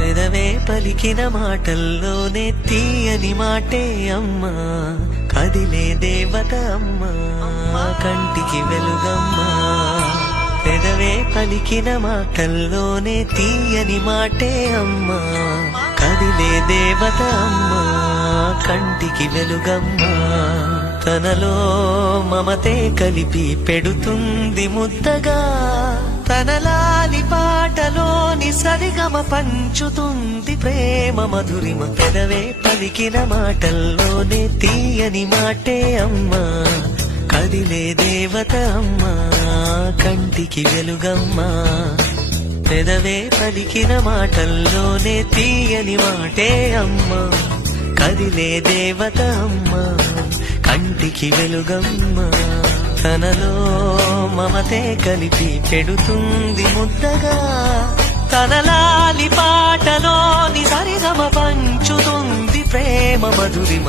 పెదవే పలికిన మాటల్లోనే తీయని మాటే అమ్మా, కదిలే దేవత అమ్మా, కంటికి వెలుగమ్మా. పెదవే పలికిన మాటల్లోనే తీయని మాటే అమ్మా, కదిలే దేవత అమ్మా, కంటికి వెలుగమ్మా. తనలో మమతే కలిపి పెడుతుంది ముద్దగా, తనలాలి పాటలోని సరిగమ పంచుతుంది ప్రేమ మధురిమ. పెదవే పలికిన మాటల్లోనే తీయని మాటే అమ్మా, కదిలే దేవత అమ్మా, కంటికి వెలుగమ్మా. పెదవే పలికిన మాటల్లోనే తీయని మాటే అమ్మా, కదిలే దేవత అమ్మా, కంటికి వెలుగమ్మా. తనలో మమతే కలిపి పెడుతుంది ముద్దగా, తనలాలి పాటలోని సరిగమ పంచుతుంది ప్రేమ మధురిమ.